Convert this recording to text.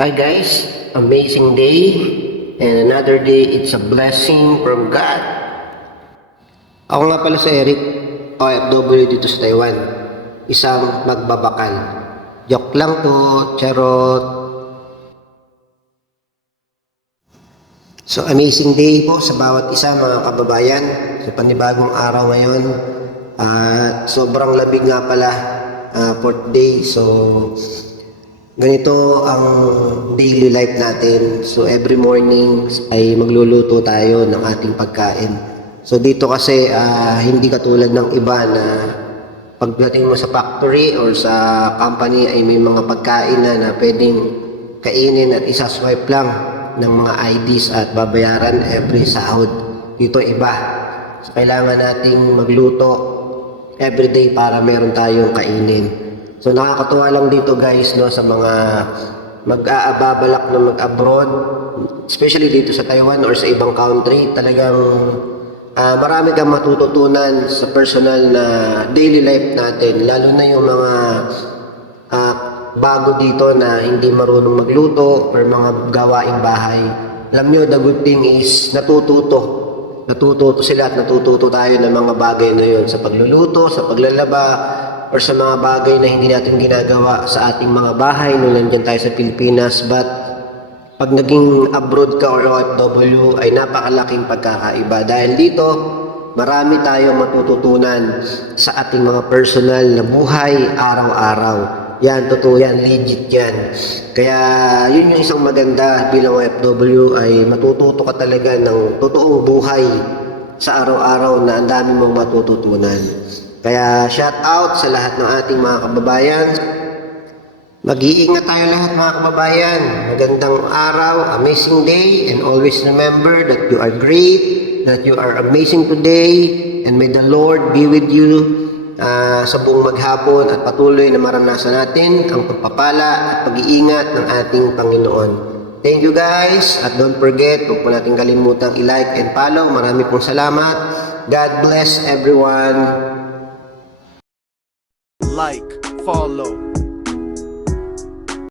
Hi guys, amazing day and another day it's a blessing from God. Ako nga pala si Eric, OFW dito sa Taiwan, isang magbabakal. Joke lang to, charot. So amazing day po sa bawat isa mga kababayan sa panibagong araw ngayon. At sobrang labig nga pala, 4th day. So ganito ang daily life natin. So every morning ay magluluto tayo ng ating pagkain. So dito kasi hindi katulad ng iba na pagdating mo sa factory or sa company ay may mga pagkain na pwedeng kainin at isa-swipe lang ng mga IDs at babayaran every sahod. Dito iba. So kailangan nating magluto everyday para meron tayong kainin. So nakakatuwa lang dito guys no, sa mga mag-aababalak na mag-abroad, especially dito sa Taiwan or sa ibang country, talagang marami kang matututunan sa personal na daily life natin, lalo na yung mga bago dito na hindi marunong magluto or mga gawaing bahay. Alam nyo, the good thing is natututo sila at natututo tayo ng mga bagay na yun sa pagluluto, sa paglalaba, or sa mga bagay na hindi natin ginagawa sa ating mga bahay nung nandyan tayo sa Pilipinas. But pag naging abroad ka or OFW ay napakalaking pagkakaiba dahil dito marami tayong matututunan sa ating mga personal na buhay araw-araw. Yan, totoo yan, legit yan. Kaya yun yung isang maganda bilang OFW ay matututo ka talaga ng totoong buhay sa araw-araw na ang dami mong matututunan. Kaya shout out sa lahat ng ating mga kababayan. Mag-iingat tayo lahat mga kababayan. Magandang araw, amazing day, and always remember that you are great, that you are amazing today, and may the Lord be with you sa buong maghapon at patuloy na maranasan natin ang pagpapala at pag-iingat ng ating Panginoon. Thank you guys, at don't forget, huwag po natin kalimutang i-like and follow. Marami pong salamat. God bless everyone. Like, follow,